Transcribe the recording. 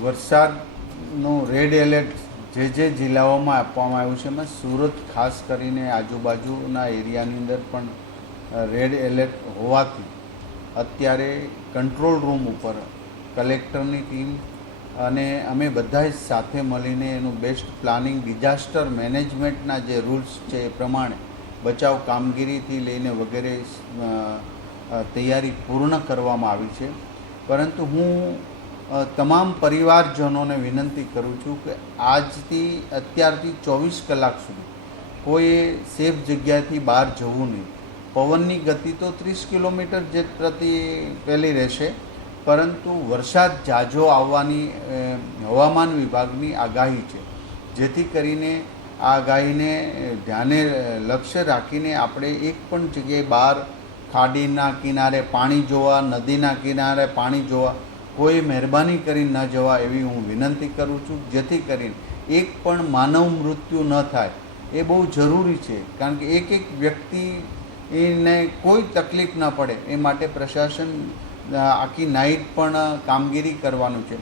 વરસાદનું red alert જે જિલ્લાઓમાં આપવામાં આવ્યું છે એમાં સુરત ખાસ કરીને આજુબાજુના એરિયાની અંદર પણ રેડ એલર્ટ હોવાથી અત્યારે કંટ્રોલ રૂમ ઉપર કલેક્ટરની ટીમ અને અમે બધા જ સાથે મળીને એનું બેસ્ટ પ્લાનિંગ ડિઝાસ્ટર મેનેજમેન્ટના જે રૂલ્સ છે એ પ્રમાણે બચાવ કામગીરીથી લઈને વગેરે તૈયારી પૂર્ણ કરવામાં આવી છે. પરંતુ હું તમામ પરિવારજનોને વિનંતી કરું છું કે આજથી અત્યારથી 24 કલાક સુધી કોઈએ સેફ જગ્યાએથી બહાર જવું નહીં. પવનની ગતિ તો 30 કિલોમીટર જે પ્રતિ પેલી રહેશે, પરંતુ વરસાદ ઝાઝો આવવાની હવામાન વિભાગની આગાહી છે. જેથી કરીને આ આગાહીને ધ્યાને લક્ષ્ય રાખીને આપણે એક પણ જગ્યાએ બહાર ખાડીના કિનારે પાણી જોવા, નદીના કિનારે પાણી જોવા કોઈ મહેરબાની કરી ન જવા એવી હું વિનંતી કરું છું. જેથી કરીને એક પણ માનવ મૃત્યુ ન થાય એ બહુ જરૂરી છે, કારણ કે એક વ્યક્તિને કોઈ તકલીફ ન પડે એ માટે પ્રશાસન આખી નાઇટ પણ કામગીરી કરવાનું છે.